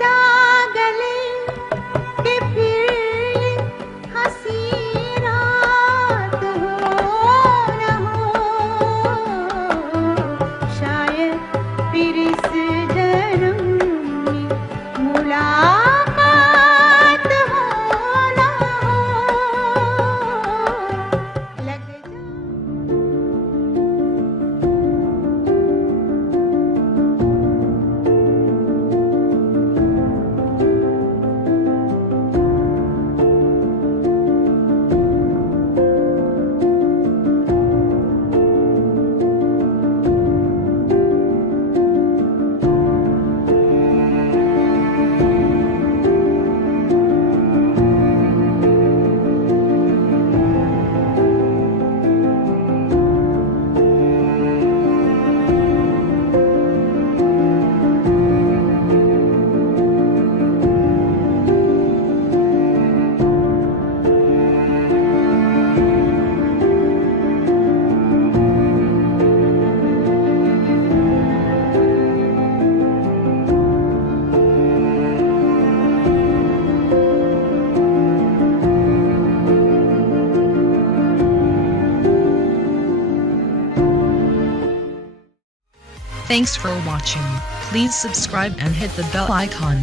जा गले कि फिर ये हंसी रात हो न हो, शायद फिर इस जन्म में मुलाकात हो न हो। लग जा Thanks for watching. Please subscribe and hit the bell icon.